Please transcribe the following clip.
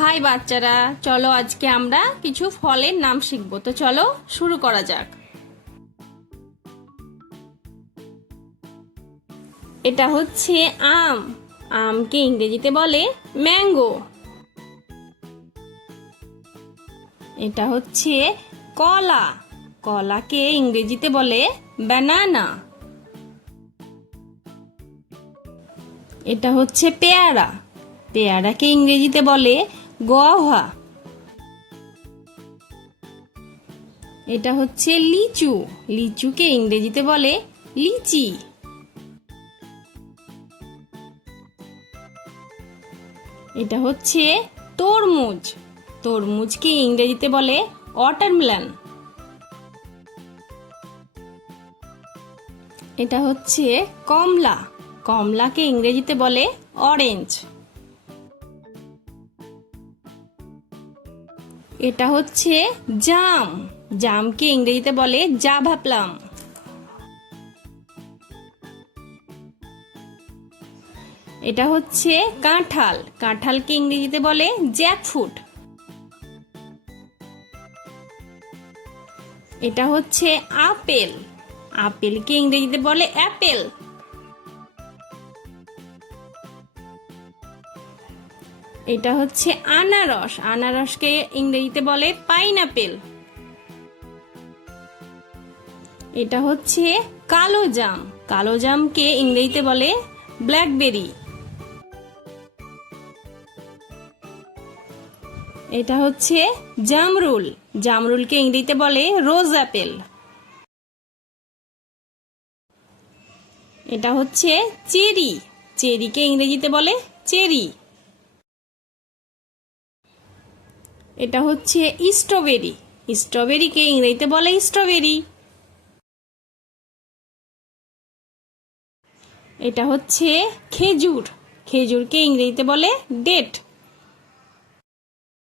High বাচ্চারা, চলো আজকে আমরা কিছু ফলের নাম শিখব। তো চলো শুরু করা যাক। এটা হচ্ছে আম। আমকে ইংরেজিতে বলে ম্যাঙ্গো। এটা হচ্ছে কলা। কলাকে ইংরেজিতে বলে ব্যানানা এটা হচ্ছে পেয়ারা। পেয়ারাকে ইংরেজিতে বলে গোয়াভা এটা হচ্ছে লিচু। লিচুকে ইংরেজিতে বলে লিচি। এটা হচ্ছে তরমুজ। তরমুজকে ইংরেজিতে বলে ওয়াটারমেলন এটা হচ্ছে কমলা। কমলাকে ইংরেজিতে বলে অরেঞ্জ এটা হচ্ছে জাম। জামকে ইংরেজিতে বলে জাভা প্লাম এটা হচ্ছে কাঁঠাল। কাঁঠালকে ইংরেজিতে বলে জ্যাকফুট এটা হচ্ছে আপেল। আপেলকে ইংরেজিতে বলে অ্যাপেল। এটা হচ্ছে আনারস। আনারসকে ইংরেজিতে বলে পাইনাপেল এটা হচ্ছে কালো জাম। কালো জামকে ইংরেজিতে বলে ব্ল্যাকবেরি এটা হচ্ছে জামরুল। জামরুলকে ইংরেজিতে বলে রোজ অ্যাপেল এটা হচ্ছে চেরি। চেরিকে ইংরেজিতে বলে চেরি। এটা হচ্ছে স্ট্রবেরি। স্ট্রবেরিকে ইংরেজিতে বলে স্ট্রবেরি। এটা হচ্ছে খেজুর। খেজুরকে ইংরেজিতে বলে ডেট।